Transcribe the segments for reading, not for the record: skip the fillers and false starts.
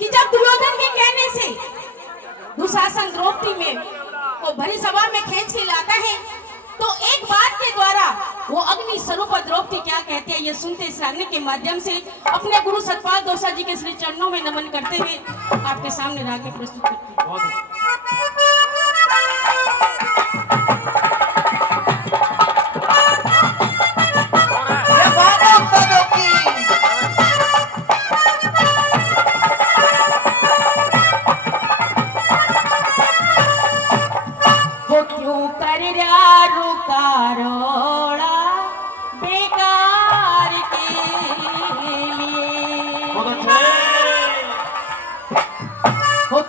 कि जब दुर्योधन के कहने से दुशासन द्रौपदी में को भरी सभा में खींच के लाता है तो एक बात के द्वारा वो अग्नि स्वरूप द्रौपदी क्या कहते हैं ये सुनते इस रागनी के माध्यम से अपने गुरु सतपाल दोसा जी के श्री चरणों में नमन करते हुए आपके सामने राग प्रस्तुत करते हैं।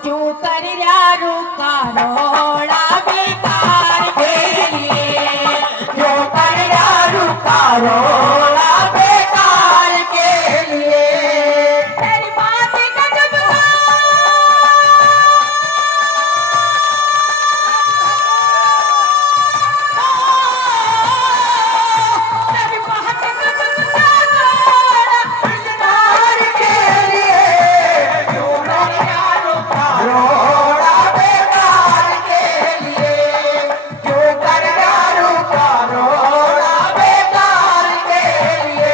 क्यों कर रुका रोड़ा बेकार के लिए, क्यों कर रुका रोड़ा बेकार के लिए। तेरी बात गजब तेरी बात गजब बेकार के लिए, क्यों कर रुका रोड़ा बेकार के लिए, क्यों कर रुका रोड़ा बेकार के लिए।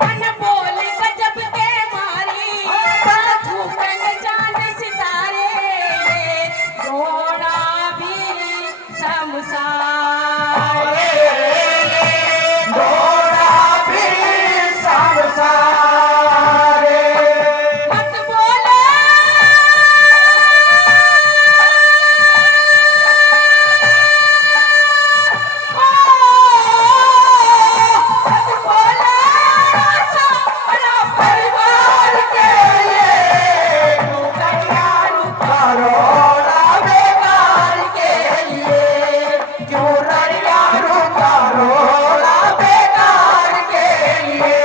कन बोल गजब के मारी झूठन चांद सितारे, घोड़ा भी शमशान घोड़ा भी शमशान। मत बोले मत बोले सारा परिवार के लिए, क्यों कर रुका रोड़ा बेकार के लिए, क्यों कर रुका रोड़ा बेकार के लिए।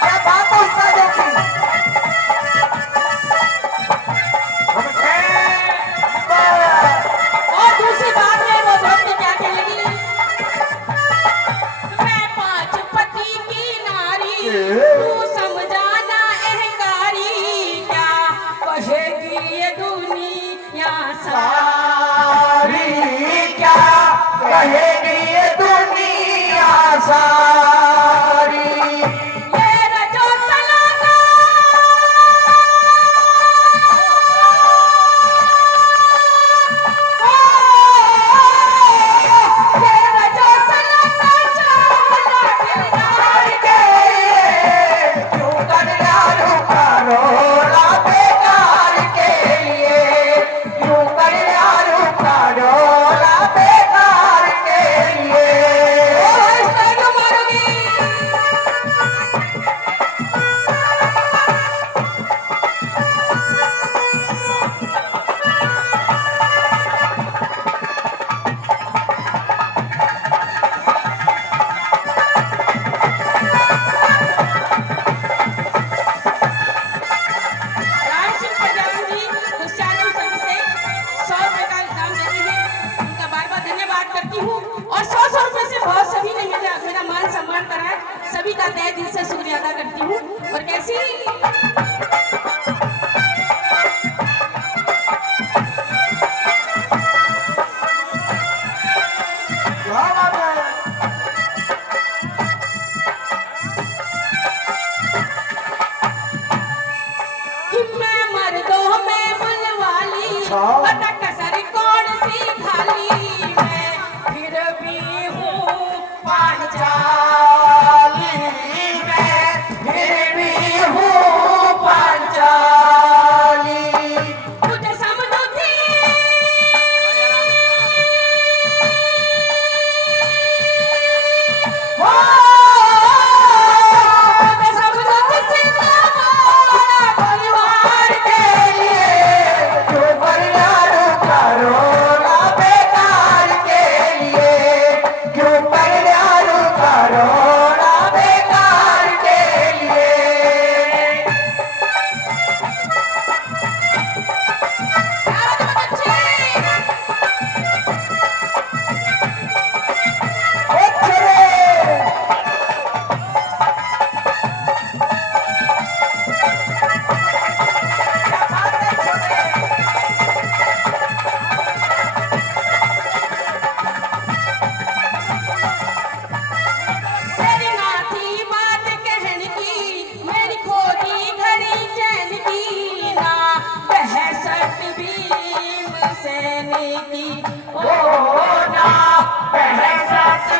क्या बात है उस्तादों की? और दूसरी बात में वो द्रौपदी क्या कहलेगी, मैं 5 पति की नारी, तू समझाना अहंकारी, क्या कहेगी ये दुनिया सारी, क्या कहेगी ये दुनिया सारी। ये रजो सलाना ये रजो सलाना चाला किरदार के लिए, क्यों कर रुका रोड़ा बेकार के लिए, क्यों कर रुका रोड़ा बेकार के लिए। इस तरह क्यों मारोगी? राम सिंह प्रजापति जी दुष्यादन संघ से 100 रुपए का इनाम देती है, उनका बार बार धन्यवाद करती हूँ। और 100 रुपए से बहुत सभी ने मेरा मान सम्मान करा है, सभी का तहे दिल से शुक्रिया अदा करती हूँ। और कैसी क्या बात है? कि मैं मर्दों में बुलवाली, पता कसर कौन सी थाली, मैं फिर भी हूँ पांचाली, मैं फिर भी हूँ पांचाली। तुझे समझो थी हो, तुझे समझो थी सिंगार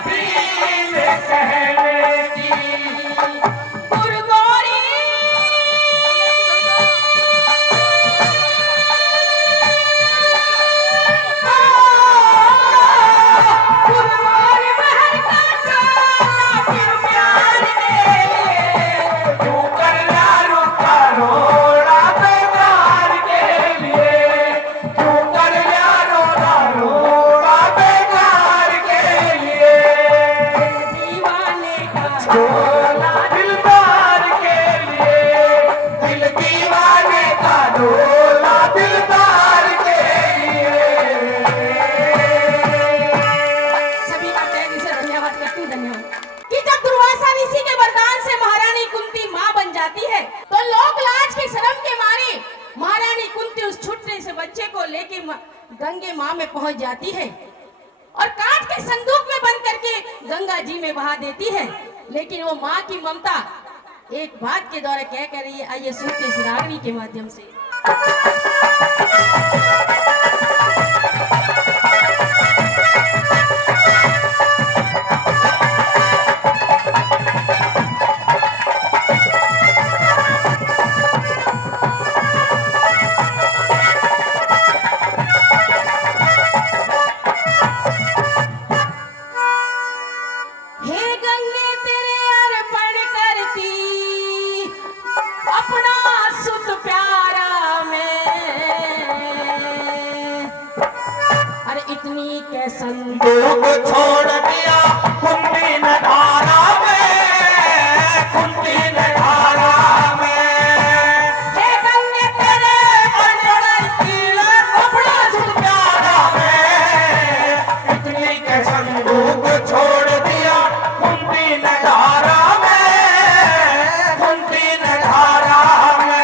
भील सहने की। गुरगोरी गुरगोरी महल का चोला फिर प्यार दे तू कर यारो का रोड़ा बेकार के लिए, तू कर यारो का रोड़ा बेकार के लिए। दीवाने का डोला दिलदार के लिए, दिल दीवाने का डोला दिलदार के लिए। सभी का तहे दिल से धन्यवाद करती हूँ। धन्यवाद। कि जब दुर्वासा ऋषि के वरदान से महारानी कुंती माँ बन जाती है तो लोक लाज के शर्म के मारे महारानी कुंती उस छुट्टे से बच्चे को लेके गंगे माँ में पहुंच जाती है और काट के संदूक में बंद करके गंगा जी में बहा देती है। लेकिन वो माँ की ममता एक बात के द्वारा क्या कर रही है, आइए सुनते इस रागनी के माध्यम से। हे गंगे तेरे अर्पण करती अपना सुत प्यारा में, अरे इतनी कैसन लोग छोड़ दिया कुंती ने धारा में, कुंती ने धारा में। हे गंगे तेरे अर्पण करती अपना सुत प्यारा में, इतनी कैसन लोग छोड़ दिया कुंती ने धारा में, कुंती ने धारा में।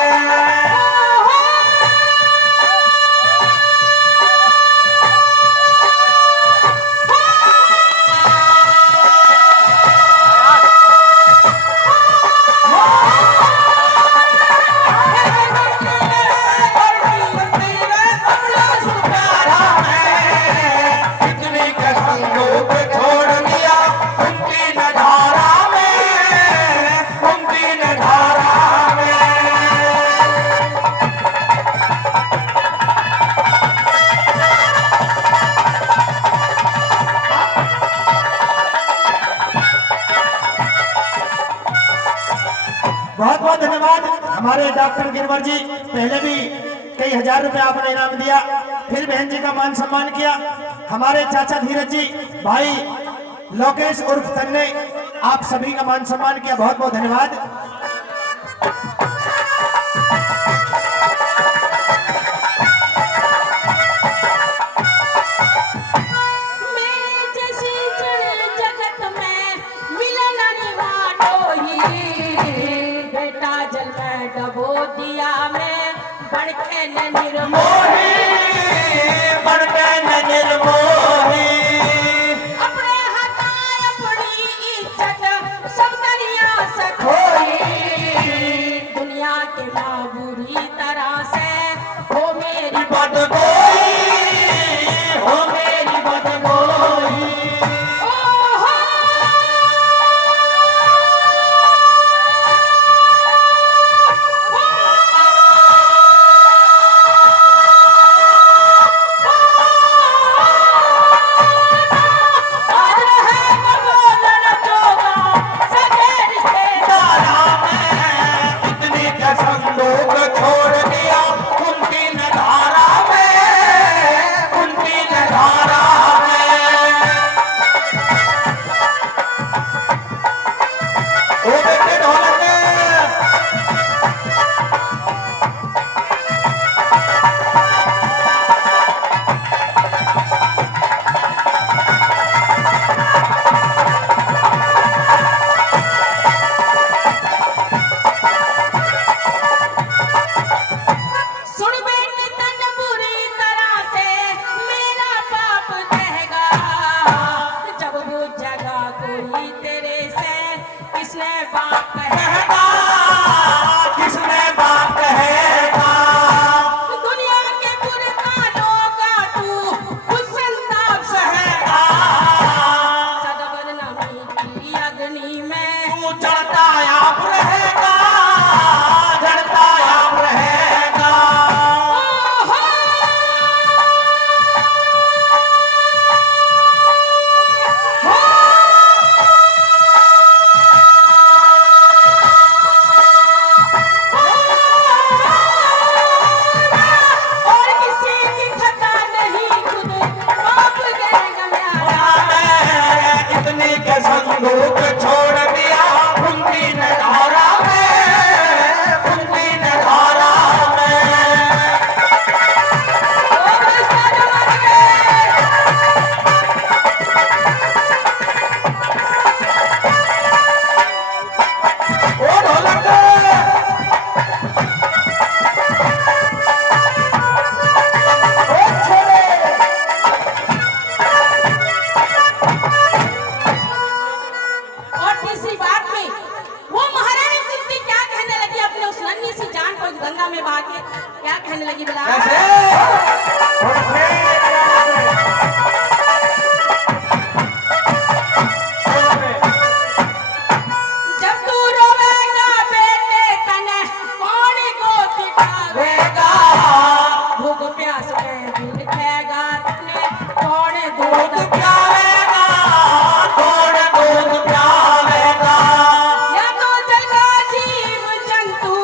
इतनी कसम लोग छोड़ दिया कुंती ने धारा में, कुंती ने धारा में। बहुत बहुत धन्यवाद हमारे डॉक्टर गिरवर जी। पहले भी कई हजार रुपए आपने इनाम दिया, फिर बहन जी का मान सम्मान किया। हमारे चाचा धीरज जी, भाई लोकेश उर्फ तन्ने, आप सभी का मान सम्मान किया। बहुत बहुत धन्यवाद। मेरे जैसी जड़ जगत में मिलन निवाडो ही, बेटा जल में डबो दिया में बढ़के न निर्मोही। मोही बढ़के न निर्मोही, अपने हटाए अपनी इज्जत सब दरिया से खोई, दुनिया के माँ बुरी तरह से हो मेरी बदगोई हो मेरी बदगोई। ओहो गंगा में बहा के क्या कहने लगी बला? जब तू रोवेगा बेटे तने कौन गोद उठावेगा? भूख प्यास में भूखेगा तने कौन दूध प्यावेगा, कौन दूध प्यावेगा? या तो जला जीव जंतु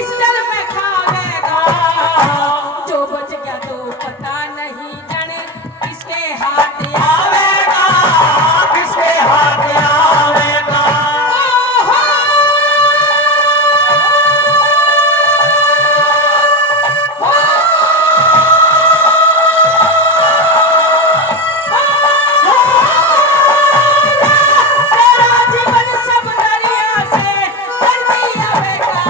इस जल में खावेगा। जो बच गया तो पता नहीं जाने किसके हाथ आवेगा, किसके हाथ आवेगा? ओहो! तेरा जीवन सब दरिया से धरती आवेगा।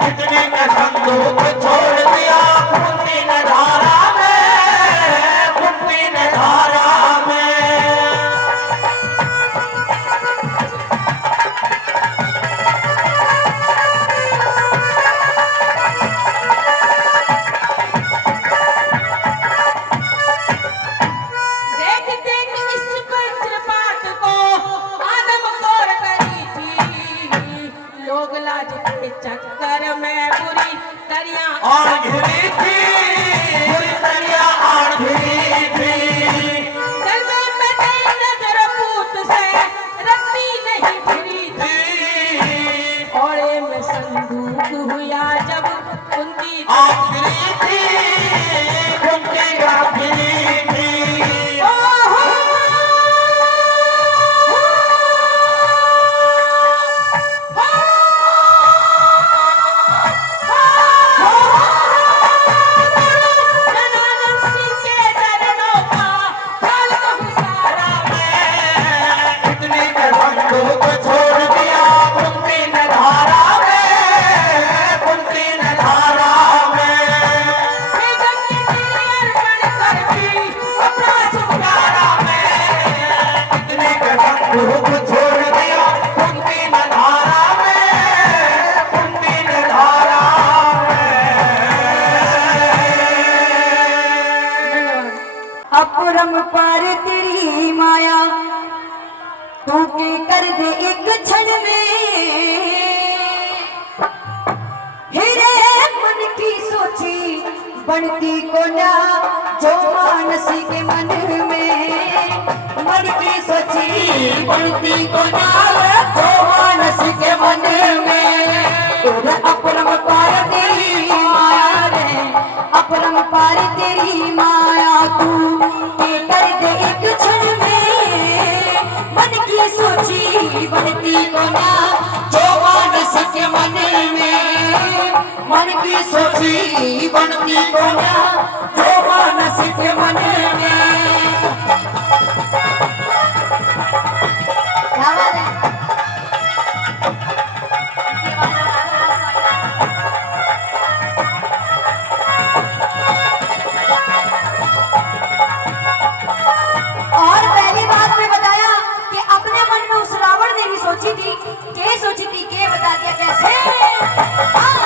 कितने का संदूक छोड़ दिया कुंती ने धारा में, कुंती ने धारा में। देख देख इस वज्रपात को आदम कौर करी थी। लोग लाज के चक्कर में बुरी दरिया आन घिरी थी, बुरी दरिया आन घिरी थी। जल में बटे नजर पूत से रत्ती नहीं फिरी थी। औरे में संदूक हुआ जब उनकी आन घिरी थी, कुंती का घिरी थी। ओहो! जनानंद सिंह के चरणों का हाल कहूँ सारा इतने का संदूक छोड़ दिया कुंती ने धारा में, कुंती ने धारा में। हे गंगे तेरे अर्पण करती अपना सुधारा इतने का संदूक छोड़ दिया कुंती ने धारा में, कुंती ने धारा में। अपरम पार तेरी माया तू के कर दे एक क्षण में। हिरे मन की सोची बनती को ना जो मानसी के मन में। मन की सोची बनती को ना जो मानसी के मन में। तेरा अपरम पार तेरी माया रे, अपरम पार तेरी माया तू के कर दे एक क्षण में। मन की सोची बनती को ना जो मानस के मन में। मन की सोची बनती को ना जो मानस के मन में। क्या बात है? और पहली बात में बताया कि अपने मन में उस रावण ने भी सोची थी, के बता दिया कैसे। हाँ।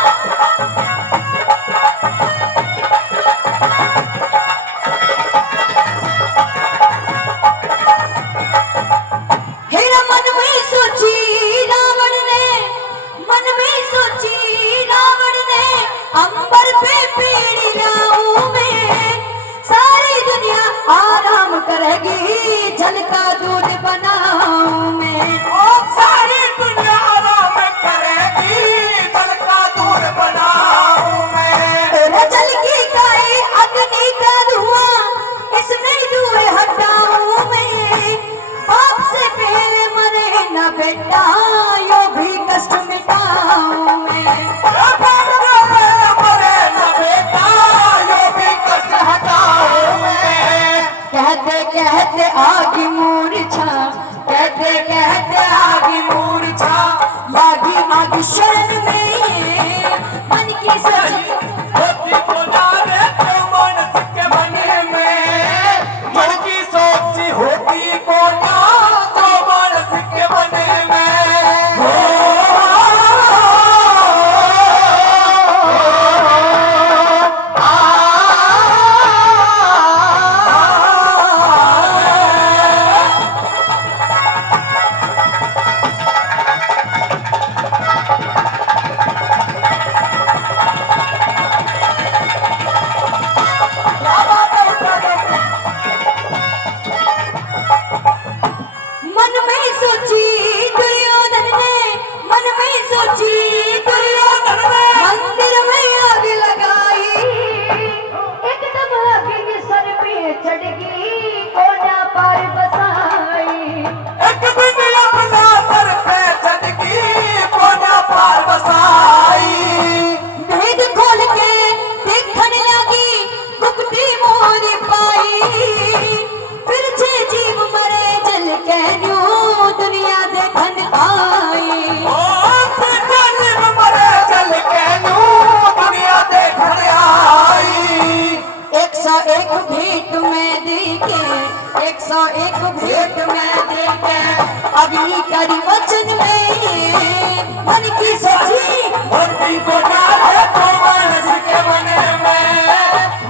होती को ना है तो मानस के मन में,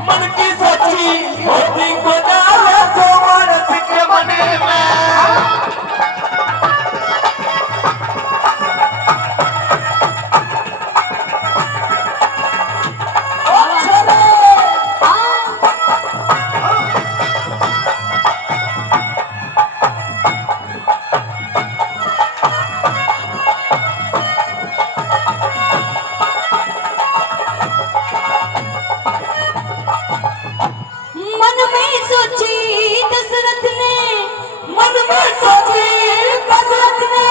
मन की सोची होती को ना है तो मानस के मन में। मन में सोची दशरथ ने, मन में सोची दशरथ ने,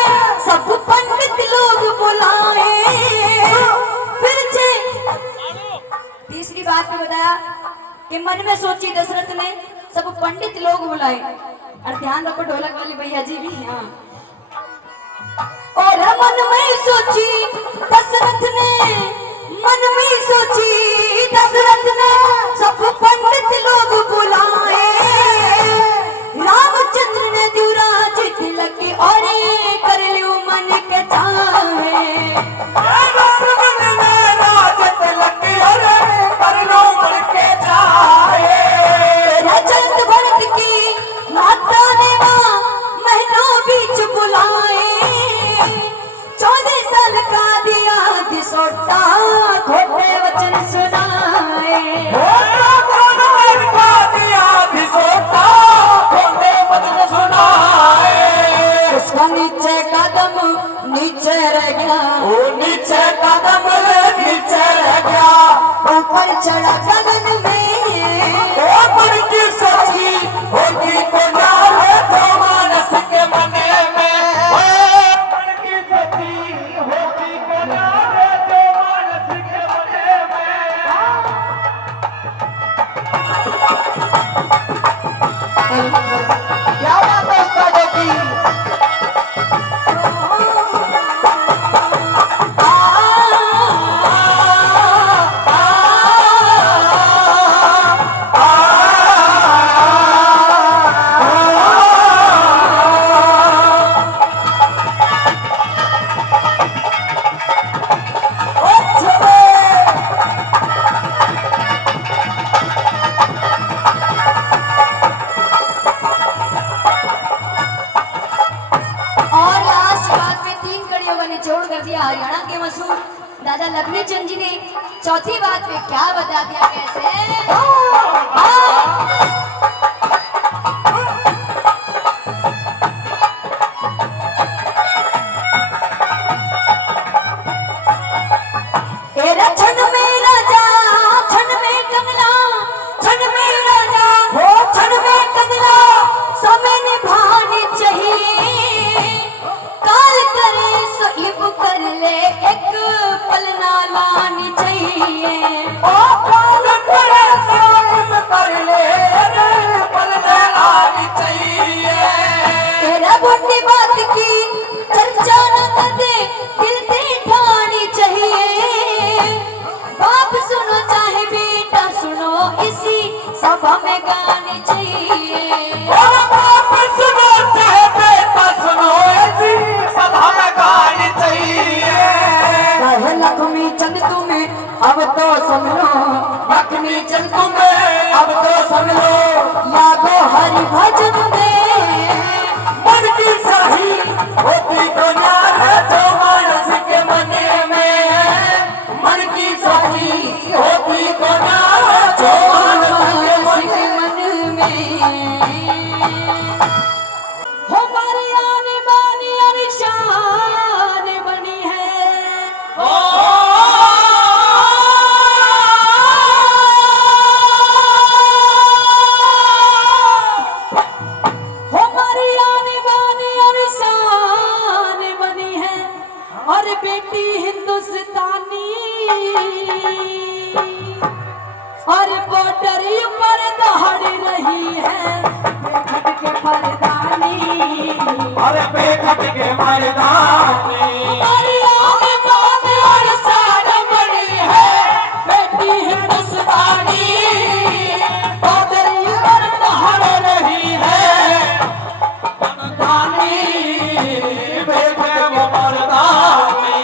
सब पंडित लोग बुलाए। फिर से तीसरी बात में बताया कि मन में सोची दशरथ ने सब पंडित लोग बुलाए। और ध्यान रखो ढोलक वाले भैया जी भी। हाँ, और मन में सोची दशरथ ने, मन में सोची दशरथ ने, सब पंडित लोग बुलाए। रामचंद्र ने युवराज तिलक और कर लियो मन के चाहे। रामचंद्र ने राज तिलक और कर लो मन के चाहे। राजत भरत की माता ने वहाँ महलों बीच बुलाए। 14 साल का दिया दिसोटा खोटे वचन सुनाए। उसका नीचे कदम नीचे रह गया, नीचे कदम नीचे रह गया, ऊपर चढ़ा गगन में। ऊपर की सच्ची होगी को ना है तो मानस के मन में, ऊपर की सच्ची होगी को ना है तो मानस के मन में। क्या बात है उस्तादों की। और लास्ट बात में 3 कड़ियों का निचोड़ कर दिया हरियाणा के मशहूर दादा लखनी चंद जी ने। चौथी बात में क्या बता दिया कैसे। तेरा छन में राजा, छन में कंगना, छन में राजा हो, छन में कंगना, समय निभानी चाहिए। काल करे सो इब कर ले, एक पल ना लानी चाहिए। ओ काल करे सो इब कर ले, एक पल ना लानी चाहिए। तेरा बोटी बात की चर्चा न कर दे, दिल से ठानी चाहिए। बाप सुनो चाहे बेटा सुनो, इसी सभा में गानी चाहिए। बाप सुनो चाहे बेटा सुनो, ऐसी सभा में गानी चाहिए। कहे लक्ष्मी चंद तुम्हें अब तो समझो, लक्ष्मी चंद तुम्हें अब तो समझो, यादो हरि भजन में। मन की सही होती तो ना है तो मानस के मन में, मन की सही होती तो ना है तो मानस के मन में। हमारी आने बानी और शान बनी है। हमारी आने बानी और शान बनी है, और बेटी हिंदुस्तानी और बॉर्डर पर दहाड़ रही है बेखट के मर्दानी। अरे बेखट के मर्दानी, हमारी आने बानी और शान बनी है, बेटी हिंदुस्तानी बॉर्डर पर दहाड़ रही है मर्दानी। बेखट के मर्दानी।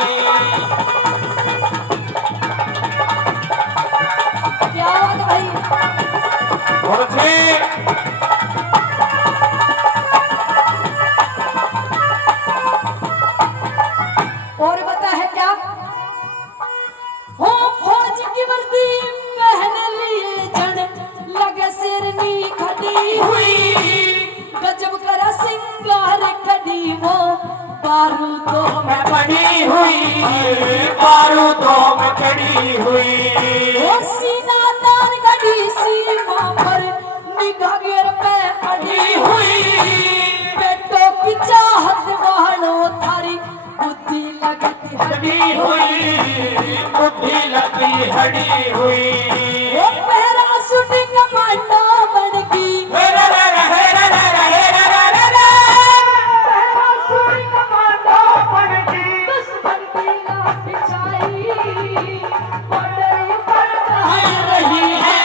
की वर्दी पहन लिए जन लगे सिरनी खड़ी हुई गजब करा सिंगार कड़ी वो बारूदों में पड़ी हुई बारूदों में पड़ी हुई वो सीना तान कड़ी सीमा पर निगाह गिर पे खड़ी हुई बेटों की चाहत वालों थारी बुद्धि लगती हड़ी हुई बुद्धि लगती हड़ी हुई वो पहरा सुनी कमांडो बन की दुश्मन की लाश बिछाई बॉर्डर पर रही है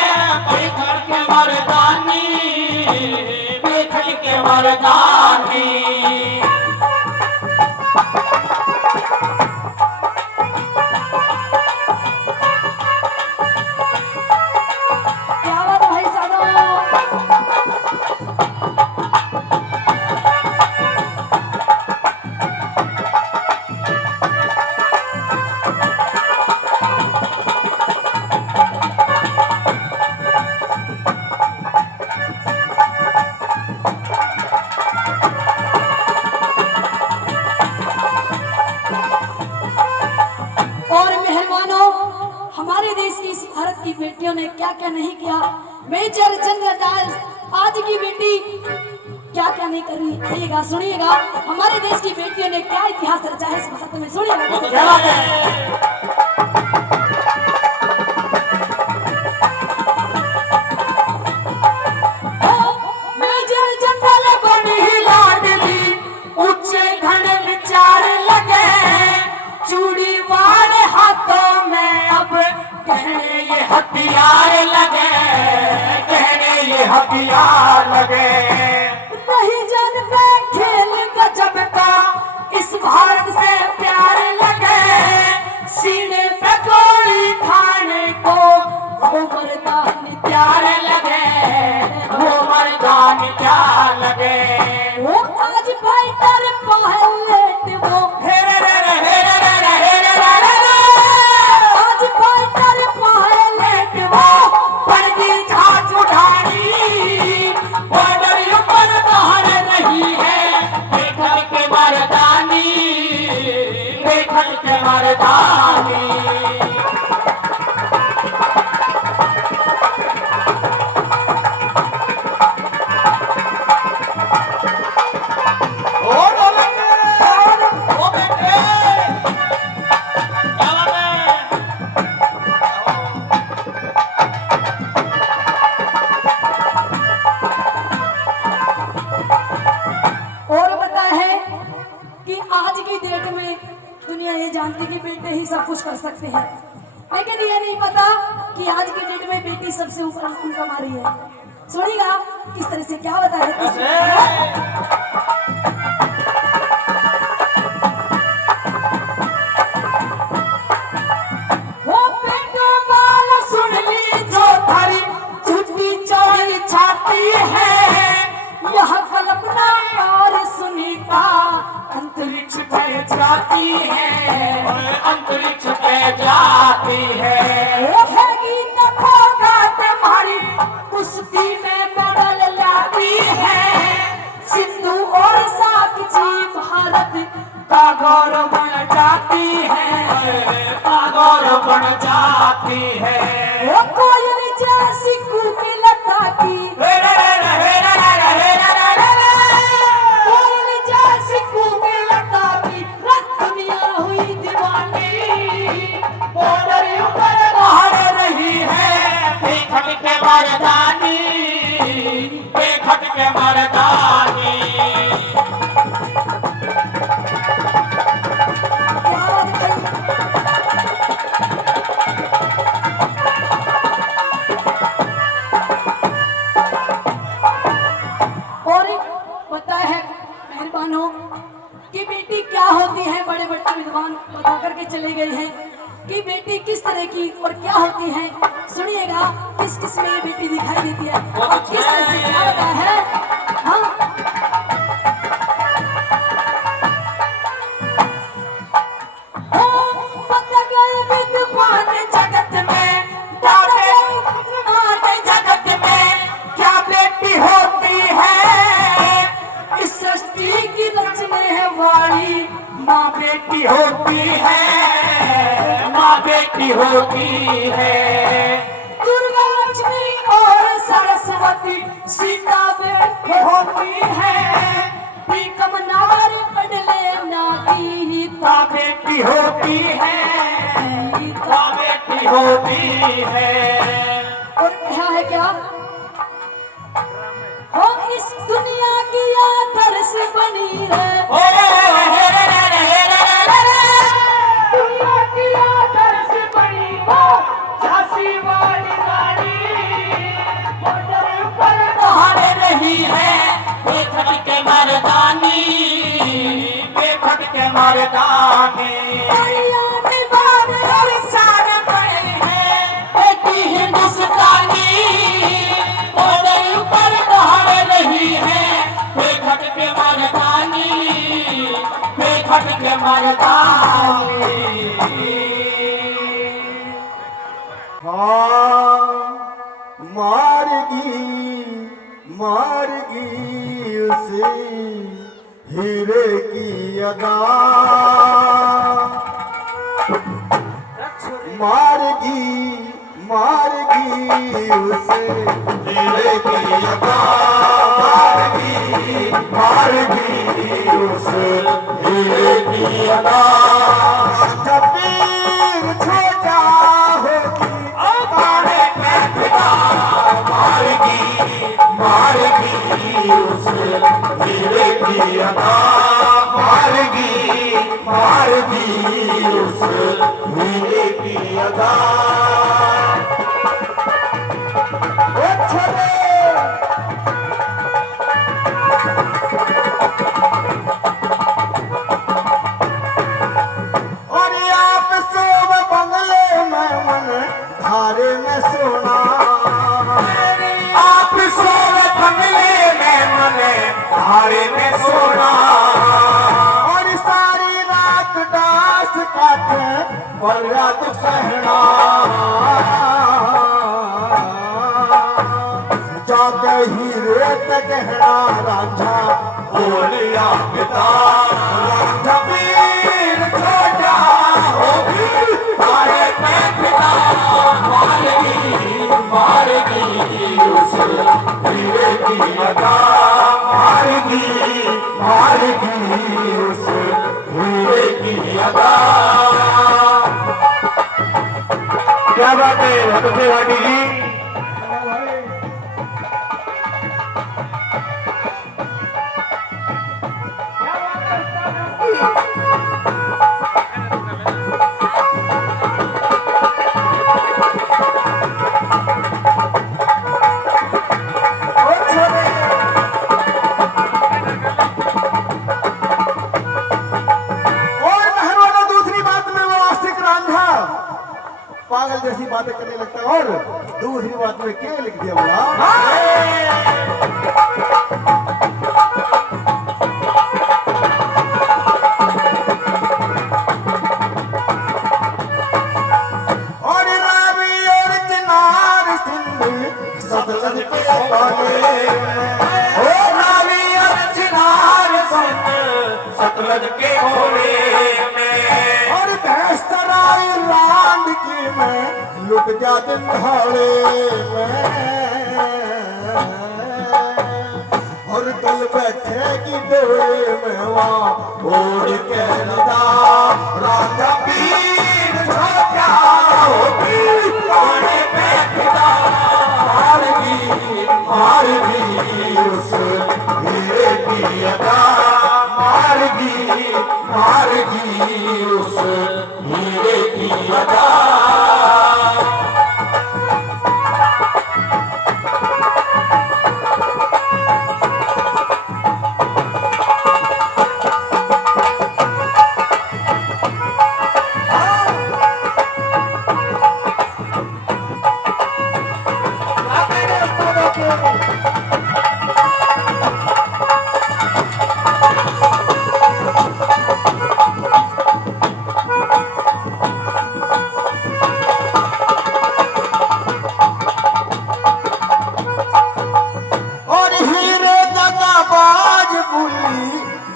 बेखल के मर्दानी बेखल के मर्दानी क्या बात है भाई साहब और मेहरबानों हमारे देश की इस भारत की बेटियों ने क्या क्या नहीं किया मेजर जनरल डायल आज की बेटी क्या क्या नहीं कर रही आइएगा सुनिएगा हमारे देश की बेटियों ने क्या इतिहास रचा है इस भारत में सुनिएगा क्या बात है मेजर जनरल बड़ी लाडली ऊंचे घने विचार लगे चूड़ी वाले हाथों में अब कहने ये हथियार लगे कहने ये हथियार लगे नहीं जान पे खेल गजब का इस भारत से प्यार लगे सीने पे गोली खाने को वो मर्दान प्यार लगे वो मर्दान प्यार लगे वो आज फाइटर पायलट वो आज फाइटर पायलट वो पड़ती छाछ उठानी बॉर्डर पर बाहर रही है बेखल के मर्दानी बेखल के मर्दानी और पता है कि आज की डेट में दुनिया ये जानती कि बेटे ही सब कुछ कर सकते हैं लेकिन ये नहीं पता कि आज की डेट में बेटी सबसे ऊपर अंक कमा रही है सुनिएगा किस तरह से क्या होता है वो पेटो वाला सुन ली जो थारी झूठी चौड़ी छाती है यह कल्पना और सुनीता अंतरिक्ष पे जाती है अंतरिक्ष पे जाती है वो है गीता फोगा तुम्हारी कुश्ती में मेडल लाती है सिंधु और साक्षी भारत का गौरव बन जाती है का गौरव बन जाती है वो कोयल जैसी कुटिलता की कोयल जैसी कुटिलता की दुनिया हुई दीवानी बॉर्डर ऊपर बाहर रही है बेखट के मर्दानी बेखट के मर्दानी और पता है मेहरबानों कि बेटी क्या होती है बड़े बड़े विद्वान बता करके चले गए हैं कि बेटी किस तरह की और क्या होती है सुनिएगा किस किस में ये बेटी दिखाई देती है और किस तरह से क्या होता है हाँ बन गए विद्वान जगत में होती है। दुर्गा लक्ष्मी और सरस्वती सीता बेटी होती है। प्रीतम नागर पढ़ले ना गीता बेटी होती है, बेटी होती है। और क्या है क्या हो इस दुनिया की आदर्श बनी है। दुनिया की आदर्श बनी हो झांसी वाली रानी बॉर्डर पर हारे रही है बेखट के मर्दानी, बेखट के मर्दानी। सारे बड़े हैं बेटी हिंदुस्तानी, बॉर्डर पर हारे रही है बेखट के मर्दानी, बेखट के मर्दानी। मारगी उसे हीरे की अदा, मारगी उसे हीरे की अदा, मारगी उसे हीरे की अदा। जब पीर छोटा होगी काने पे फिदा, मारगी उस हीरे की अदा, मारगी उस हीरे की अदा। और आप सोम बंगले में मन धारे में सोना, आप सोए बंगले में मने धारे में सोना। और सारी रात डांस काटे और रात सहना, जाके हीरे तक गहरा रांझा बोलिया पिता, जमीन छोटा होगी तारे पे पिता, मारगी उस हीरे की अदा, मारगी उस हीरे की अदा। क्या बात है रतन रानी जी? पागल जैसी बातें करने लगता है। और दूसरी बात में क्या लिख दिया बोला, और रावी और चिनार सिंध सतलज के काले में, रावी और चिनार सिंध सतलज के कोले में, और भैंसराय रांड की में लुट जा दिंधाड़े में, और कल बैठे की डोरे में वहाँ ओढ़ के लदा राजा पीर छोटा होगी काने पे फिदा, मारगी उस हीरे की अदा, मारगी उस हीरे की अदा।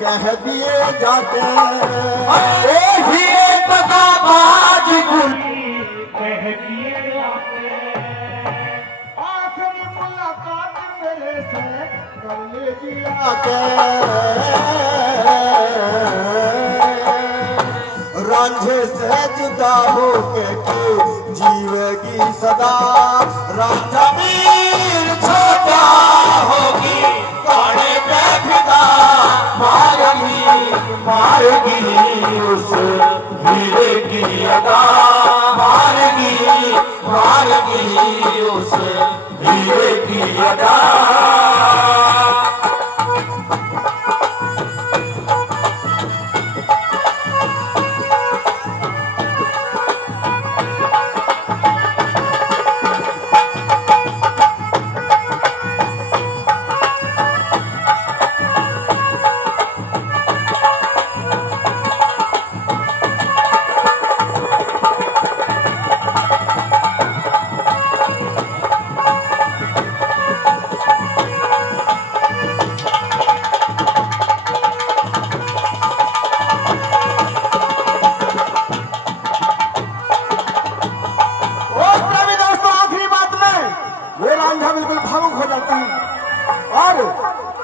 कह दिए जाते हीरे बाज गुल कह आखिरी मुलाकात मेरे से कर लीजिए के रांझे से जुदा होके जीवेगी सदा रांझा वीर छोटा होगी काने पे फिदा मारेगी उस हीरे की अदा मारेगी उस हीरे की अदा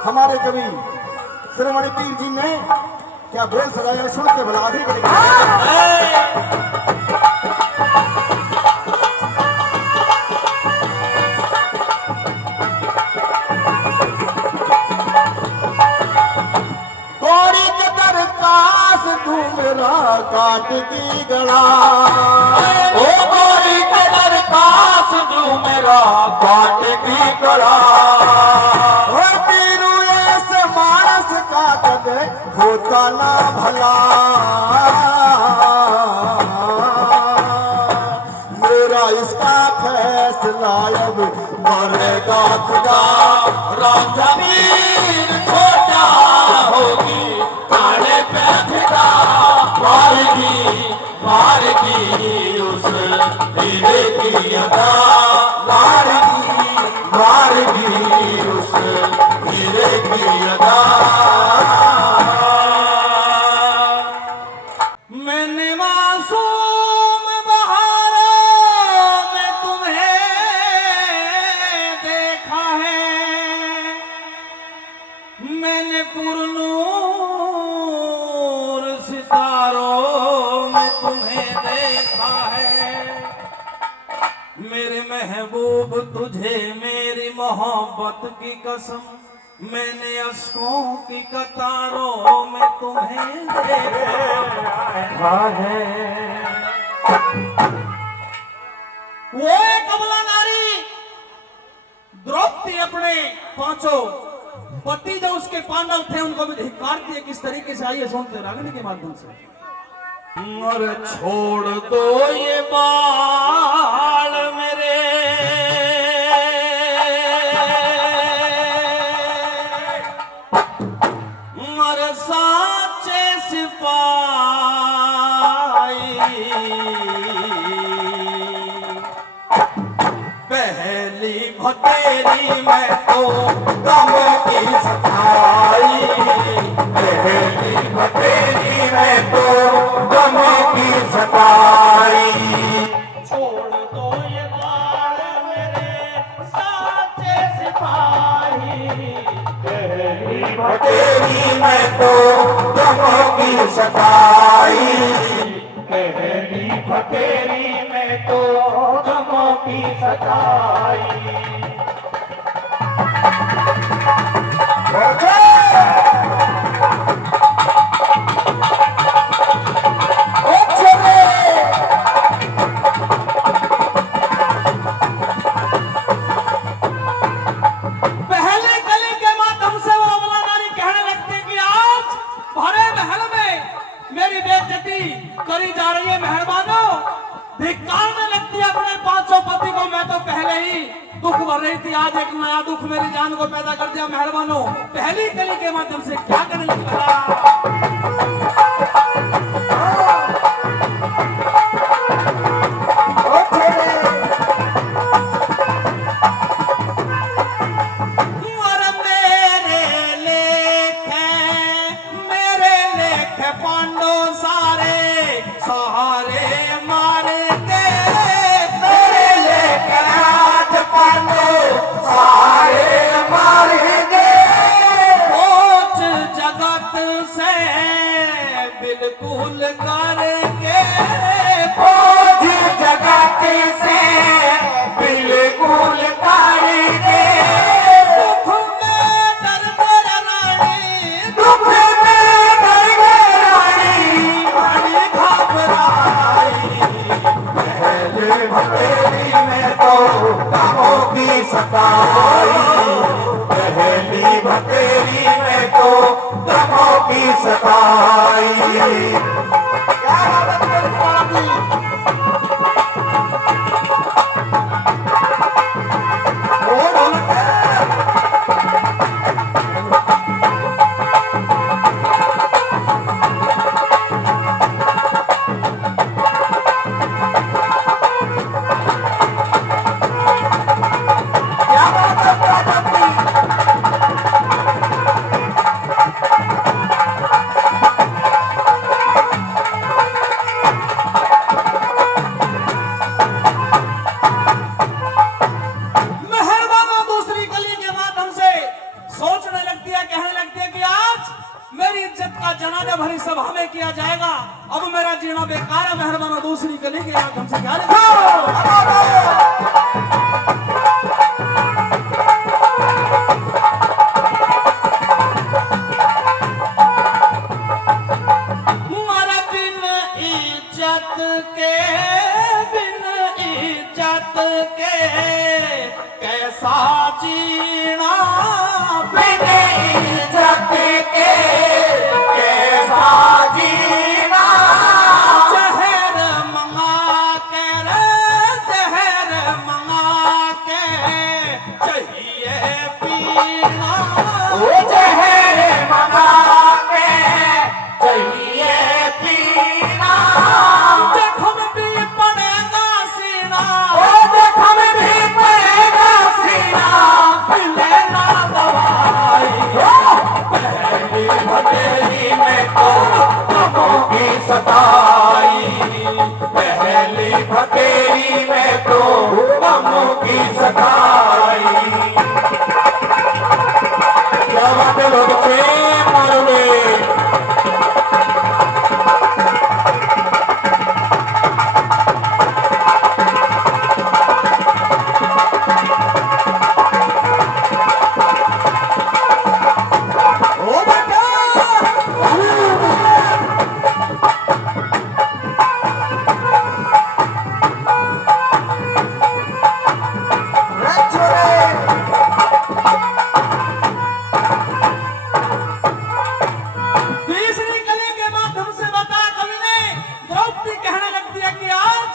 हमारे कवि श्रीमणि पीर जी ने क्या बोल सजाया सुन के भला आखिरी तोरी कदर काश तू मेरा काट की गला ओ तोरी कदर काश तू मेरा काट की गला होता ना भला मेरा इसका फैसला अब मरेगा खुदा रांझा वीर छोटा होगी काले पे फिदा मारेगी उस हीरे की अदा मारेगी उस हीरे की अदा महबूब तुझे मेरी मोहब्बत की कसम मैंने अश्कों की कतारों में तुम्हें देखा है। वो एक अबला नारी द्रौपदी अपने पांचों पति जो उसके पांडव थे उनको भी धिक्कारती है किस तरीके से आइए सुनते रागनी के माध्यम से। और छोड़ दो ये बाल मेरे मर साचे सिपाही पहली भतेरी में तो गम की सफाई पहली भतेरी में तो गम की सफाई छोड़ दो ये बाल मेरे साचे सिपाही पहली भतेरी में तो गम की सफाई पहली भतेरी में तो गम की सफाई करी जा रही है मेहरबानों धिक्कारने लगती है अपने पांचों पति को। मैं तो पहले ही दुख भर रही थी आज एक नया दुख मेरी जान को पैदा कर दिया मेहरबानों। पहली कली के माध्यम से क्या करने लगी पांडव सारे सहारे मारे दे से बिल्कुल तारी दे दुख में डर कर रानी दुख में डर गए रानी रानी घबराई पहले भतेरी में तो कामों की सताई पहली भतेरी में तो कामों की सताई क्या बात है तुम्हारी? ओ ढोलक क्या बात है प्रजापति? मेहरबाना दूसरी गली के माध्यम से सोचने लगती है, कहने लगती है कि आज मेरी इज्जत का जनाजा भरी सभा में किया जाएगा, अब मेरा जीना बेकार है। मेहरबाना दूसरी गली के माध्यम से क्या तुम्हारा बिन इज्जत के बिन इज्जत के कैसा जीना बिन इज्जत के कैसा जीना जहर मंगा के रे जहर मंगा के चाहिए पीना ओ जहर मंगा के चाहिए पीना जख्म भी पड़ेगा सीना ओ जख्म भी पड़ेगा सीना मिले ना दवाई पहली भतेरी में तो गमों की सताई पहली भतेरी में तो गमों की सताई क्या बात है लोग प्रेम मारोगे ओ बेटा तीसरी कली के माध्यम से बताया कवि ने, द्रौपदी कहने लगती है कि आज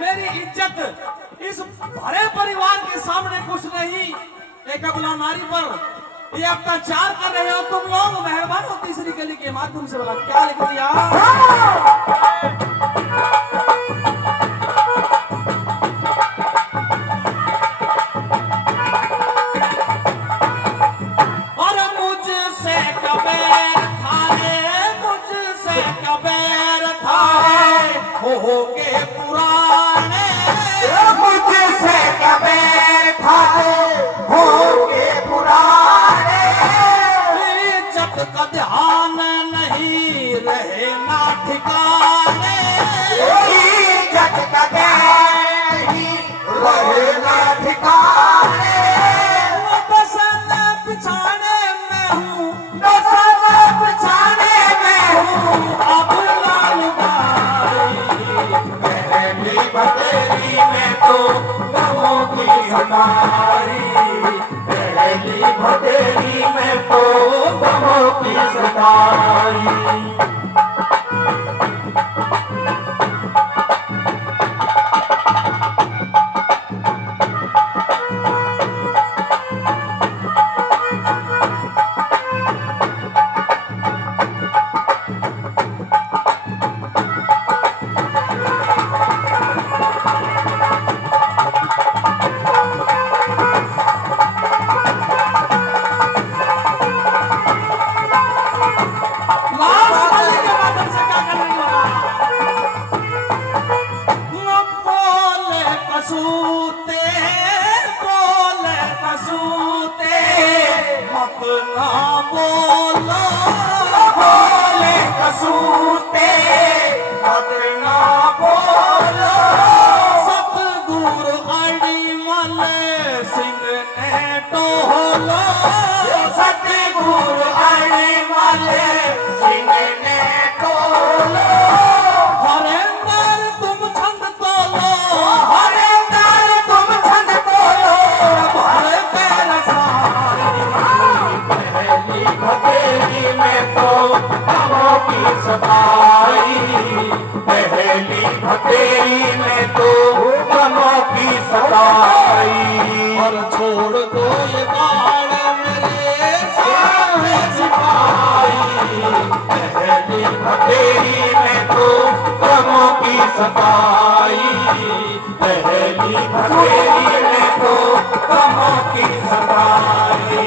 मेरी इज्जत इस भरे परिवार के सामने कुछ नहीं, एक अबला नारी पर ये अत्याचार कर रहे हो तुम लोग। मेहरबान हो तीसरी कली के माध्यम से बोला क्या लिख दिया और मुझसे कबैर था रे मुझसे कबैर था रे हो के पुराने मुझसे कबैर था हो के पुराने इज्जत का ध्यान नहीं रहे ना ठिकाने इज्जत का नहीं रहे ना ठिकाने बसन पिछाने में हूँ दसन पिछाने में हूँ अब लाल पहली भतेरी में तो गमों की सताई पहली भतेरी में तो गमों की सताई सूते मत ना बोलो सत आड़ी माले सिंह ने टोलो सतगुरु आने वाले सिंह ने टोलो हरेंद्र तुम छंद तोलो हरेंद्र तुम छंद तोलो हरे पैर सारी पहली भतेरी में तो कमों की सफाई पहली भतेरी में तो कमों की सफाई और छोड़ दो ये बाण मेरे सामने सिपाही पहली भतेरी में तो कमों की सफाई पहली भतेरी में तो कमों की सफाई